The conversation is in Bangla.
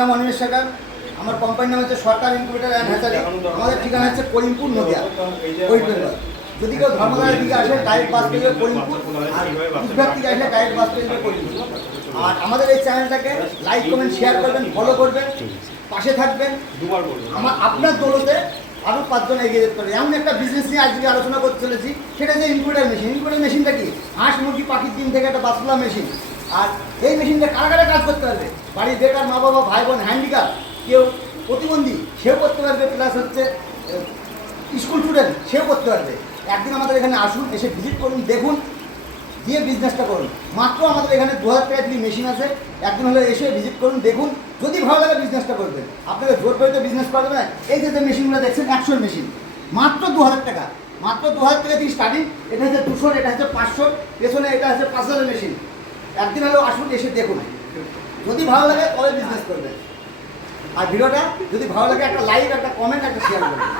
নাম অনিমেষ সরকার। আমার কোম্পানির নাম হচ্ছে সরকার ইনকিউবেটর অ্যান্ড হ্যাচারি। আমাদের ঠিকানা হচ্ছে করিমপুর, নদিয়া, ওয়েস্ট বেঙ্গল। যদি কেউ ধর্মতলার দিকে আসে ডাইরেক্ট বাস পেয়ে যাবে করিমপুর, আর কুচবিহার থেকে আসলে ডাইরেক্ট বাস পেয়ে যাবে করিমপুর। আর আমাদের এই চ্যানেলটাকে লাইক কমেন্ট শেয়ার করবেন, ফলো করবেন, পাশে থাকবেন। আপনার দৌলতে আরও 5 জন এগিয়ে যেতে পারে। এমন একটা বিজনেস নিয়ে আজকে আলোচনা করতে চলেছি, সেটা যে ইনকিউবেটর মেশিন। ইনকিউবেটর মেশিনটা কি? হাঁস মুরগি পাখির ডিম থেকে একটা বাচ্চা মেশিন। আর এই মেশিনটা কারা কারা কাজ করতে পারবে? বাড়ির বেকার মা বাবা, ভাই বোন, হ্যান্ডিক্যাপ, কেউ প্রতিবন্ধী, সেও করতে পারবে, প্লাস হচ্ছে স্কুল স্টুডেন্ট, সেও করতে পারবে। একদিন আমাদের এখানে আসুন, এসে ভিজিট করুন, দেখুন, দিয়ে বিজনেসটা করুন। মাত্র আমাদের এখানে 2000 টাকা দিয়ে মেশিন আছে। একদিন হলে এসে ভিজিট করুন, দেখুন, যদি ভালো লাগে বিজনেসটা করবেন। আপনাকে জোর করে তো বিজনেস করা যাবে না। এই যে মেশিনগুলো দেখছেন, 100 মেশিন, মাত্র 2000 টাকা। মাত্র 2000 টাকা দিয়ে স্টার্টিং। এটা হচ্ছে 200, এটা হচ্ছে 500, পেছনে এটা হচ্ছে 5000 মেশিন। একদিন হলেও আসুন, এসে দেখুন, যদি ভালো লাগে তবে বিজনেস করবেন। আর ভিডিওটা যদি ভালো লাগে একটা লাইক, একটা কমেন্ট, একটা শেয়ার করবেন।